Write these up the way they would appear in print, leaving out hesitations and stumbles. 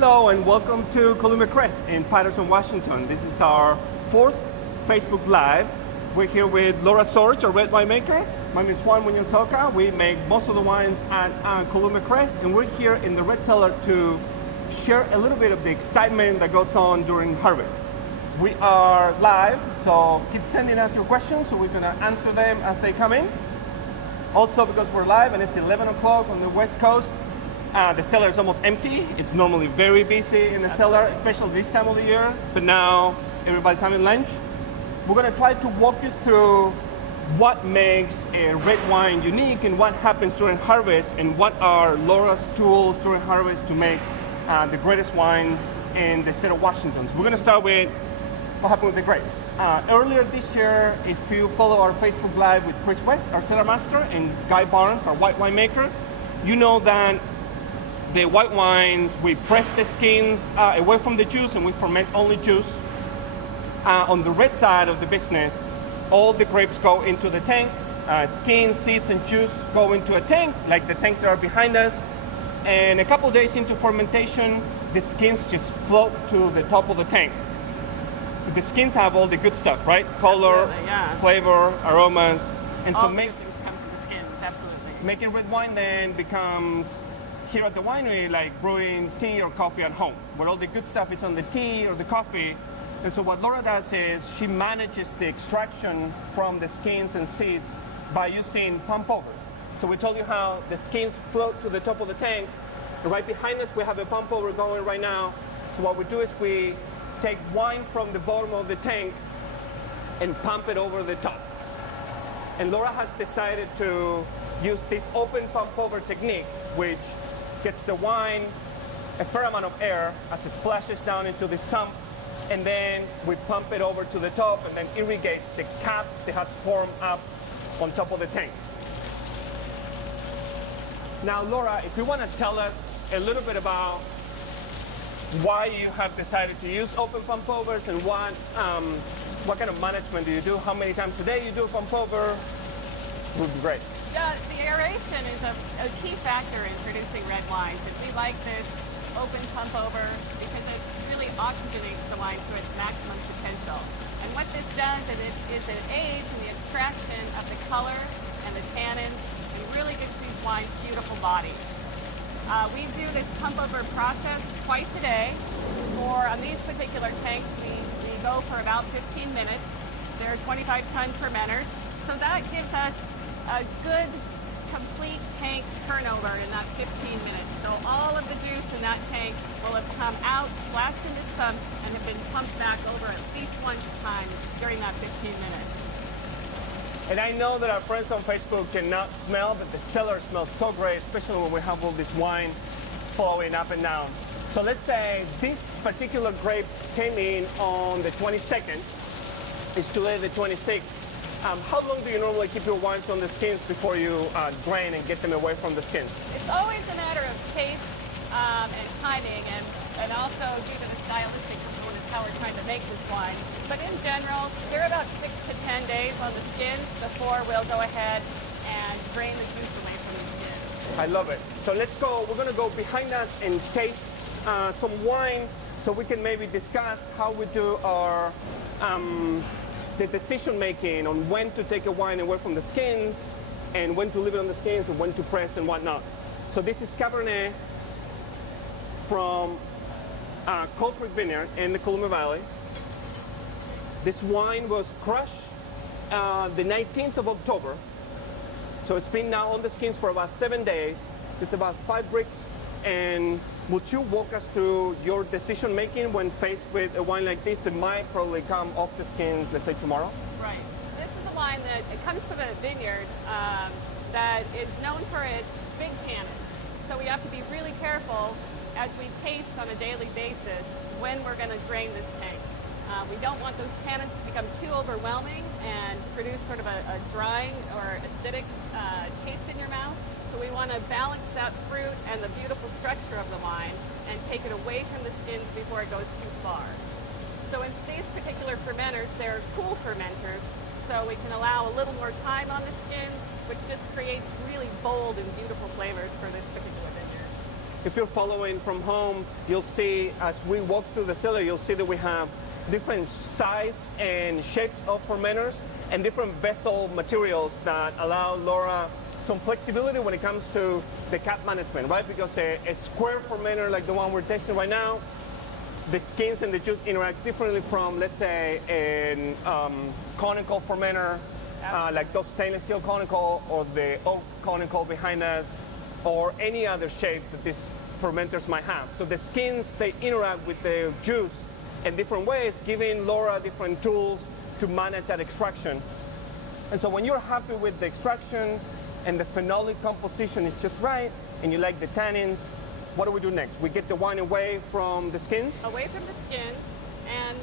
Hello and welcome to Crest in Patterson, Washington. This is our fourth Facebook Live. We're here with Laura Sorge, a red winemaker. My name is Juan Muñoz-Oca. We make most of the wines at Crest, and we're here in the red cellar to share a little bit of the excitement that goes on during harvest. We are live, so keep sending us your questions, so we're going to answer them as they come in. Also, because we're live and it's 11 o'clock on the West Coast, the cellar is almost empty. It's normally very busy in the cellar, especially this time of the year, but now everybody's having lunch. We're going to try to walk you through what makes a red wine unique and what happens during harvest and what are Laura's tools during harvest to make the greatest wines in the state of Washington. So we're going to start with what happened with the grapes. Earlier this year, if you follow our Facebook Live with Chris West, our cellar master, and Guy Barnes, our white winemaker, you know that the white wines, we press the skins away from the juice and we ferment only juice. On the red side of the business, all the grapes go into the tank. Skins, seeds, and juice go into a tank, like the tanks that are behind us. And a couple days into fermentation, the skins just float to the top of the tank. The skins have all the good stuff, right? Color, flavor, aromas. And all so the good things come from the skins, absolutely. making red wine then becomes, here at the winery, like brewing tea or coffee at home, where all the good stuff is on the tea or the coffee. And so what Laura does is she manages the extraction from the skins and seeds by using pump overs. So we told you how the skins float to the top of the tank. And right behind us, we have a pump over going right now. So what we do is we take wine from the bottom of the tank and pump it over the top. And Laura has decided to use this open pump over technique, which gets the wine a fair amount of air as it splashes down into the sump, and then we pump it over to the top and then irrigates the cap that has formed up on top of the tank. Now, Laura, if you want to tell us a little bit about why you have decided to use open pump overs and what kind of management do you do, how many times a day you do a pump over, would be great. Yeah, the aeration is a key factor in producing red wines. And we like this open pump over because it really oxygenates the wine to its maximum potential. And what this does is it aids in the extraction of the color and the tannins and really gives these wines beautiful bodies. We do this pump over process twice a day. On these particular tanks, we go for about 15 minutes. They're 25-ton fermenters. So that gives us a good, complete tank turnover in that 15 minutes. So all of the juice in that tank will have come out, splashed in the sump, and have been pumped back over at least one time during that 15 minutes. And I know that our friends on Facebook cannot smell, but the cellar smells so great, especially when we have all this wine flowing up and down. So let's say this particular grape came in on the 22nd. It's today the 26th. How long do you normally keep your wines on the skins before you drain and get them away from the skins? It's always a matter of taste and timing, and also due to the stylistic components how we're trying to make this wine. But in general, they're about 6 to 10 days on the skins before we'll go ahead and drain the juice away from the skins. I love it. So let's go, we're going to go behind us and taste some wine so we can maybe discuss how we do our the decision making on when to take a wine away from the skins and when to leave it on the skins and when to press and whatnot. So this is Cabernet from Cold Creek Vineyard in the Columbia Valley. This wine was crushed the 19th of October. So it's been now on the skins for about 7 days. It's about 5 bricks. And would you walk us through your decision making when faced with a wine like this that might probably come off the skins, let's say tomorrow? Right. This is a wine that it comes from a vineyard that is known for its big tannins. So we have to be really careful as we taste on a daily basis when we're going to drain this tank. We don't want those tannins to become too overwhelming and produce sort of a drying or acidic taste in your mouth. So we want to balance that fruit and the beautiful structure of the wine and take it away from the skins before it goes too far. So in these particular fermenters, they're cool fermenters, so we can allow a little more time on the skins, which just creates really bold and beautiful flavors for this particular vineyard. If you're following from home, you'll see as we walk through the cellar, you'll see that we have different size and shapes of fermenters and different vessel materials that allow Laura some flexibility when it comes to the cap management, right? Because a square fermenter like the one we're tasting right now, the skins and the juice interacts differently from, let's say, a conical fermenter, like those stainless steel conical or the oak conical behind us, or any other shape that these fermenters might have. So the skins, they interact with the juice in different ways, giving Laura different tools to manage that extraction. And so when you're happy with the extraction and the phenolic composition is just right, and you like the tannins, what do we do next? We get the wine away from the skins? Away from the skins, and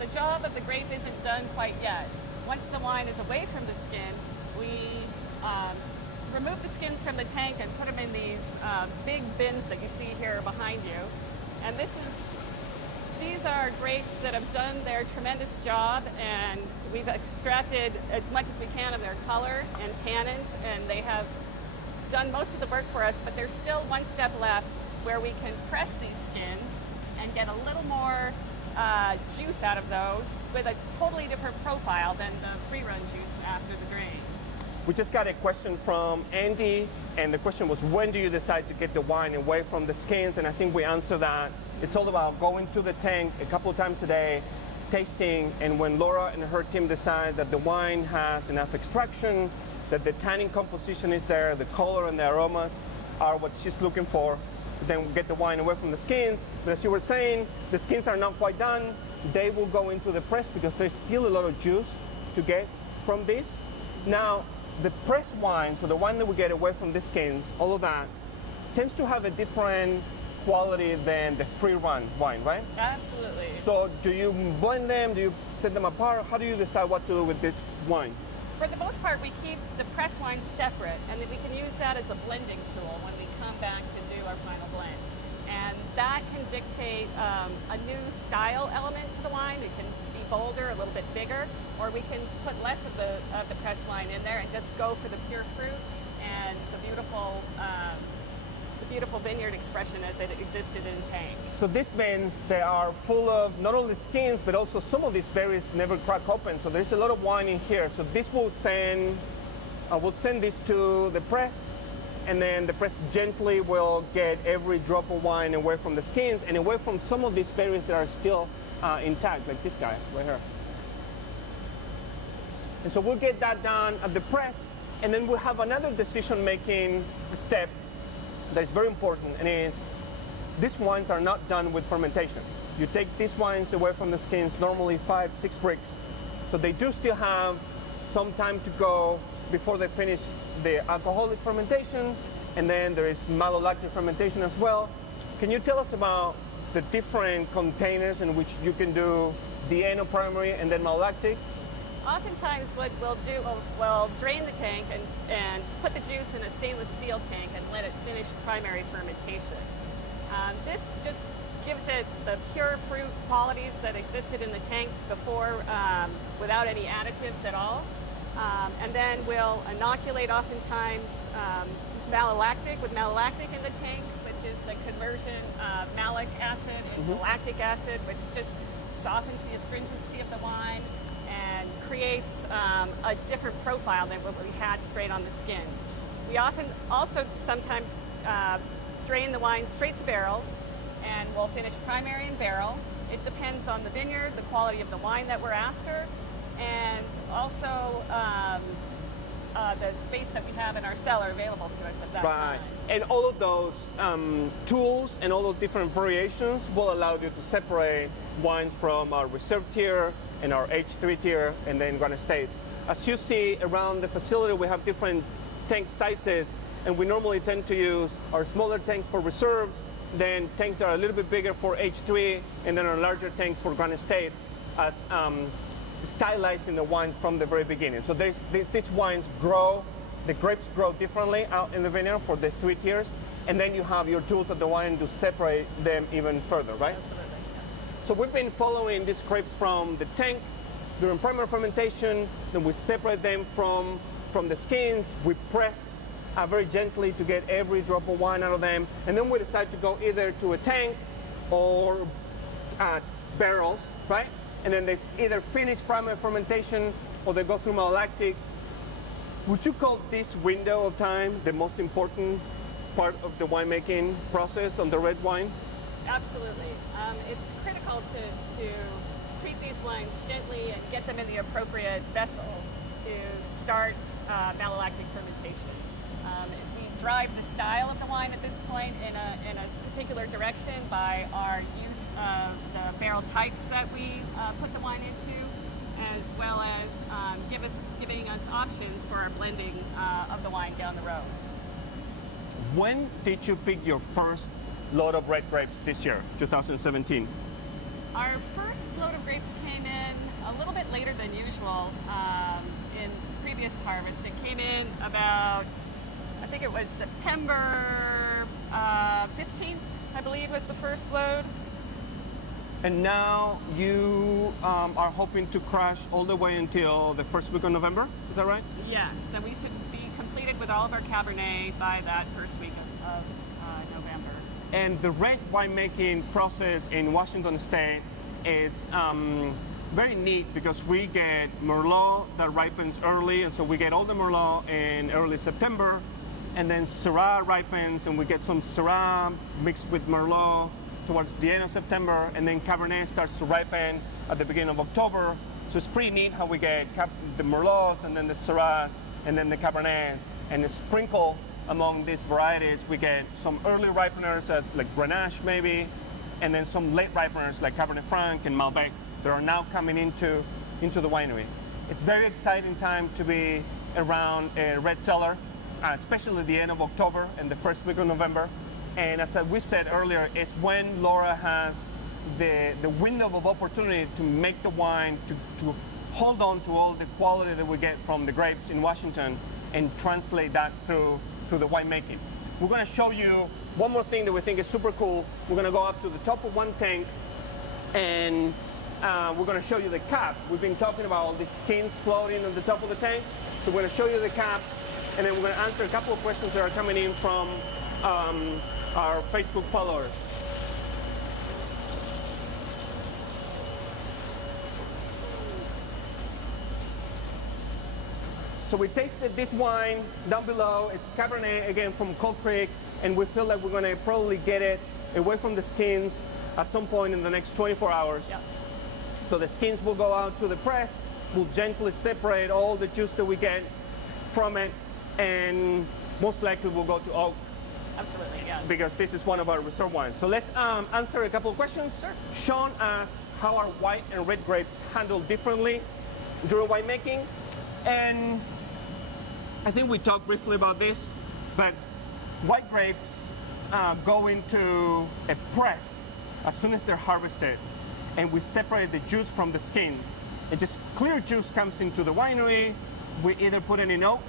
the job of the grape isn't done quite yet. Once the wine is away from the skins, we remove the skins from the tank and put them in these big bins that you see here behind you. And these are grapes that have done their tremendous job, and we've extracted as much as we can of their color and tannins, and they have done most of the work for us, but there's still one step left where we can press these skins and get a little more juice out of those with a totally different profile than the free-run juice after the drain. We just got a question from Andy, and the question was, when do you decide to get the wine away from the skins? And I think we answered that. It's all about going to the tank a couple of times a day, tasting, and when Laura and her team decide that the wine has enough extraction, that the tannin composition is there, the color and the aromas are what she's looking for, then we'll get the wine away from the skins. But as you were saying, the skins are not quite done. They will go into the press because there's still a lot of juice to get from this. Now, the pressed wine, so the wine that we get away from the skins, all of that, tends to have a different quality than the free-run wine, right? Absolutely. So do you blend them? Do you set them apart? How do you decide what to do with this wine? For the most part, we keep the pressed wines separate, and then we can use that as a blending tool when we come back to do our final blends. And that can dictate a new style element to the wine. It can be bolder, a little bit bigger, or we can put less of the pressed wine in there and just go for the pure fruit and the beautiful vineyard expression as it existed in tank. So these bins, they are full of not only skins, but also some of these berries never crack open. So there's a lot of wine in here. So this will send, we'll send this to the press, and then the press gently will get every drop of wine away from the skins and away from some of these berries that are still intact, like this guy right here. And so we'll get that done at the press, and then we'll have another decision-making step that is very important, and is these wines are not done with fermentation. You take these wines away from the skins, normally 5-6 bricks, so they do still have some time to go before they finish the alcoholic fermentation, and then there is malolactic fermentation as well. Can you tell us about the different containers in which you can do the primary and then malolactic? Oftentimes what we'll do, we'll drain the tank and put the juice in a stainless steel tank and let it finish primary fermentation. This just gives it the pure fruit qualities that existed in the tank before without any additives at all. And then we'll inoculate oftentimes malolactic with malolactic in the tank, which is the conversion of malic acid into lactic acid, which just softens the astringency of the wine and creates a different profile than what we had straight on the skins. We often also sometimes drain the wine straight to barrels, and we'll finish primary in barrel. It depends on the vineyard, the quality of the wine that we're after, and also the space that we have in our cellar available to us at that time. And all of those tools and all those different variations will allow you to separate wines from our reserve tier and our H3 tier and then Grand Estates. As you see around the facility, we have different tank sizes, and we normally tend to use our smaller tanks for reserves, then tanks that are a little bit bigger for H3, and then our larger tanks for Grand Estates, as stylizing the wines from the very beginning. So these wines grow, the grapes grow differently out in the vineyard for the 3 tiers, and then you have your tools at the wine to separate them even further, right? Absolutely. So we've been following these grapes from the tank during primary fermentation, then we separate them from the skins, we press very gently to get every drop of wine out of them. And then we decide to go either to a tank or barrels, right? And then they either finish primary fermentation or they go through malolactic. Would you call this window of time the most important part of the winemaking process on the red wine? Absolutely. It's critical to treat these wines gently and get them in the appropriate vessel to start malolactic fermentation. We drive the style of the wine at this point in a particular direction by our use of the barrel types that we put the wine into, as well as giving us options for our blending of the wine down the road. When did you pick your first load of red grapes this year, 2017? Our first load of grapes came in a little bit later than usual in previous harvests. It came in about, I think it was September 15th, I believe, was the first load. And now you are hoping to crush all the way until the first week of November, is that right? Yes, then we should be completed with all of our Cabernet by that first week of November. And the red winemaking process in Washington State is very neat because we get Merlot that ripens early, and so we get all the Merlot in early September, and then Syrah ripens, and we get some Syrah mixed with Merlot towards the end of September, and then Cabernet starts to ripen at the beginning of October. So it's pretty neat how we get the Merlots, and then the Syrahs, and then the Cabernets, and the sprinkle among these varieties. We get some early ripeners as like Grenache maybe, and then some late ripeners like Cabernet Franc and Malbec that are now coming into the winery. It's very exciting time to be around a red cellar, especially the end of October and the first week of November. And as we said earlier, it's when Laura has the window of opportunity to make the wine, to hold on to all the quality that we get from the grapes in Washington and translate that through the winemaking. We're going to show you one more thing that we think is super cool. We're going to go up to the top of one tank, and we're going to show you the cap. We've been talking about all these skins floating on the top of the tank. So we're going to show you the cap, and then we're going to answer a couple of questions that are coming in from our Facebook followers. So we tasted this wine down below. It's Cabernet, again, from Cold Creek, and we feel like we're going to probably get it away from the skins at some point in the next 24 hours. Yep. So the skins will go out to the press. We'll gently separate all the juice that we get from it, and most likely we'll go to oak. Absolutely, yes. Because this is one of our reserve wines. So let's answer a couple of questions. Sure. Sean asked, how are white and red grapes handled differently during winemaking? And I think we talked briefly about this, but white grapes go into a press as soon as they're harvested, and we separate the juice from the skins. And just clear juice comes into the winery. We either put it in oak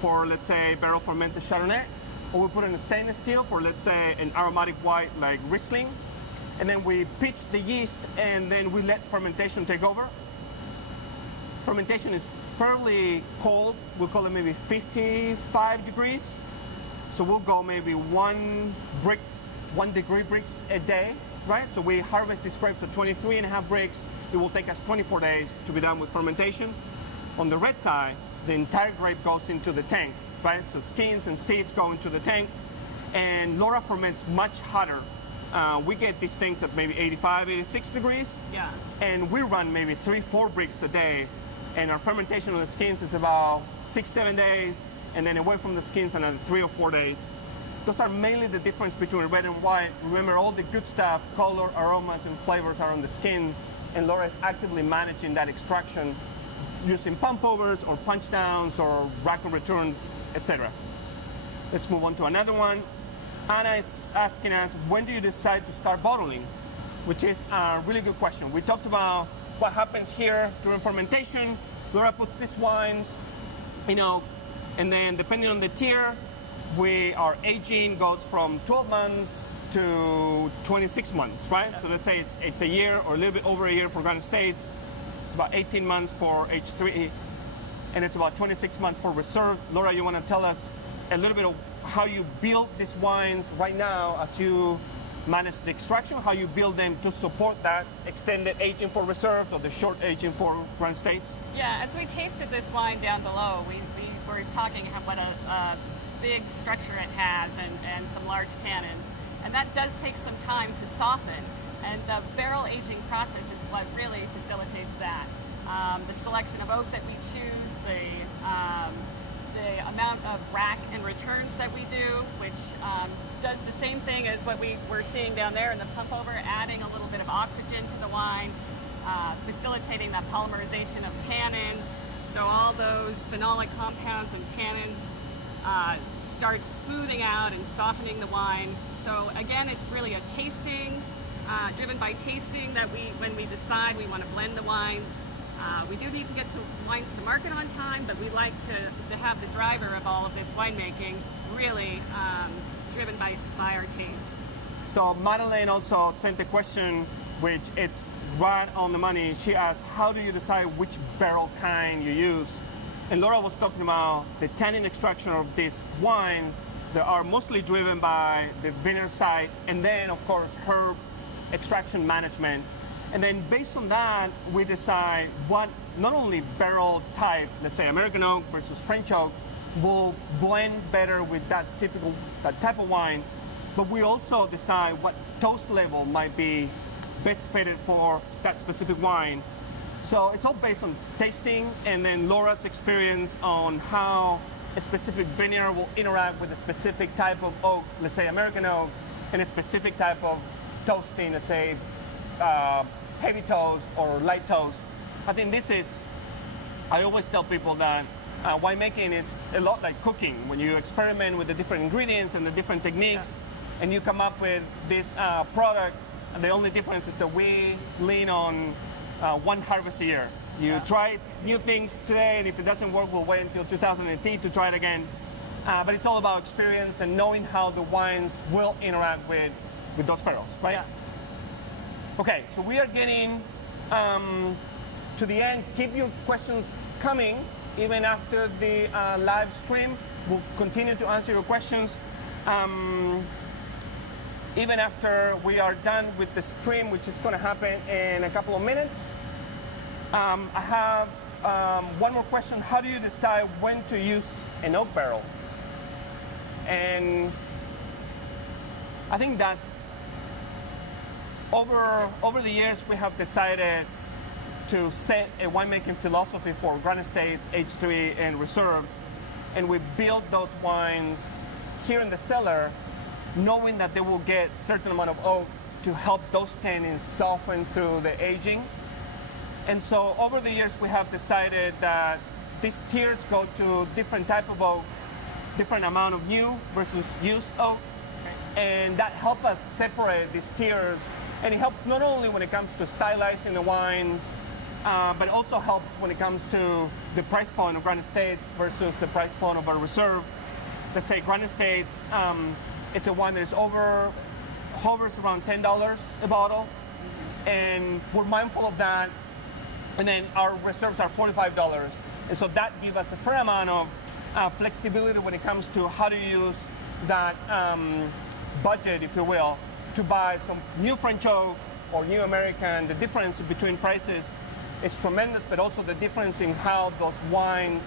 for, let's say, barrel fermented Chardonnay, or we put it in a stainless steel for, let's say, an aromatic white like Riesling. And then we pitch the yeast, and then we let fermentation take over. Fermentation is fairly cold. We'll call it maybe 55 degrees. So we'll go maybe 1 degree bricks a day, right? So we harvest these grapes at 23.5 bricks. It will take us 24 days to be done with fermentation. On the red side, the entire grape goes into the tank, right? So skins and seeds go into the tank, and Laura ferments much hotter. We get these things at maybe 85, 86 degrees. Yeah. And we run maybe 3-4 bricks a day, and our fermentation on the skins is about 6-7 days, and then away from the skins another 3 or 4 days. Those are mainly the difference between red and white. Remember, all the good stuff, color, aromas, and flavors are on the skins, and Laura is actively managing that extraction using pump overs or punch downs or rack and return, etc. Let's move on to another one. Anna is asking us, when do you decide to start bottling? Which is a really good question. We talked about what happens here during fermentation. Laura puts these wines, and then depending on the tier, our aging goes from 12 months to 26 months, right? Yeah. So let's say it's a year or a little bit over a year for Garden States. It's about 18 months for H3, and it's about 26 months for Reserve. Laura, you want to tell us a little bit of how you build these wines right now as you manage the extraction, how you build them to support that extended aging for reserves or the short aging for Grand States? Yeah, as we tasted this wine down below, we were talking about what a big structure it has and some large tannins. And that does take some time to soften. And the barrel aging process is what really facilitates that. The selection of oak that we choose, the amount of rack and returns that we do, which does the same thing as what we were seeing down there in the pump over, adding a little bit of oxygen to the wine, facilitating that polymerization of tannins. So all those phenolic compounds and tannins start smoothing out and softening the wine. So again, it's really a tasting, driven by tasting that when we decide we want to blend the wines. We do need to get wines to market on time, but we like to have the driver of all of this winemaking really driven by our taste. So Madeleine also sent a question, which it's right on the money. She asked, how do you decide which barrel kind you use? And Laura was talking about the tannin extraction of these wines that are mostly driven by the vineyard side, and then of course herb extraction management. And then based on that, we decide what not only barrel type, let's say American oak versus French oak, will blend better with that type of wine, but we also decide what toast level might be best fitted for that specific wine. So it's all based on tasting and then Laura's experience on how a specific vineyard will interact with a specific type of oak, let's say American oak, and a specific type of toasting, let's say heavy toast or light toast. I think this is, I always tell people that winemaking is a lot like cooking. When you experiment with the different ingredients and the different techniques, and you come up with this product, and the only difference is that we lean on one harvest a year. You try new things today, and if it doesn't work, we'll wait until 2018 to try it again. But it's all about experience and knowing how the wines will interact with those barrels, right? Yeah. Okay, so we are getting to the end. Keep your questions coming even after the live stream. We'll continue to answer your questions. Even after we are done with the stream, which is going to happen in a couple of minutes. I have one more question. How do you decide when to use an oak barrel? And I think that's over the years we have decided to set a winemaking philosophy for Grand Estates, H3, and Reserve, and we build those wines here in the cellar, knowing that they will get a certain amount of oak to help those tannins soften through the aging. And so over the years we have decided that these tiers go to different type of oak, different amount of new versus used oak, and that helps us separate these tiers. And it helps not only when it comes to stylizing the wines, but also helps when it comes to the price point of Grand Estates versus the price point of our Reserve. Let's say Grand Estates, it's a wine that hovers around $10 a bottle, and we're mindful of that. And then our reserves are $45, and so that gives us a fair amount of flexibility when it comes to how to use that budget, if you will, to buy some new French oak or new American. The difference between prices is tremendous, but also the difference in how those wines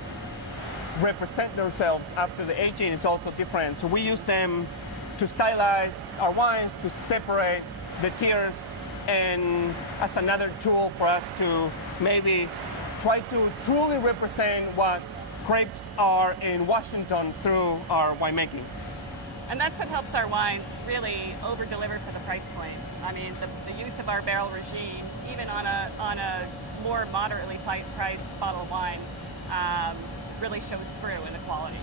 represent themselves after the aging is also different. So we use them to stylize our wines, to separate the tiers, and as another tool for us to maybe try to truly represent what grapes are in Washington through our winemaking. And that's what helps our wines really over-deliver for the price point. I mean, the use of our barrel regime, even on a more moderately priced bottle of wine, really shows through in the quality.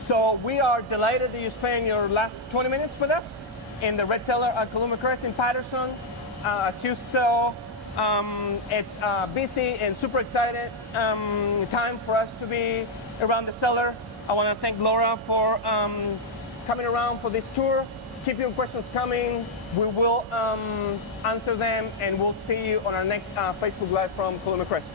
So we are delighted that you spent your last 20 minutes with us in the Red Cellar at Columbia Crest in Patterson. As you saw, it's busy and super excited time for us to be around the cellar. I want to thank Laura for coming around for this tour. Keep your questions coming. We will answer them, and we'll see you on our next Facebook Live from Columbia Crest.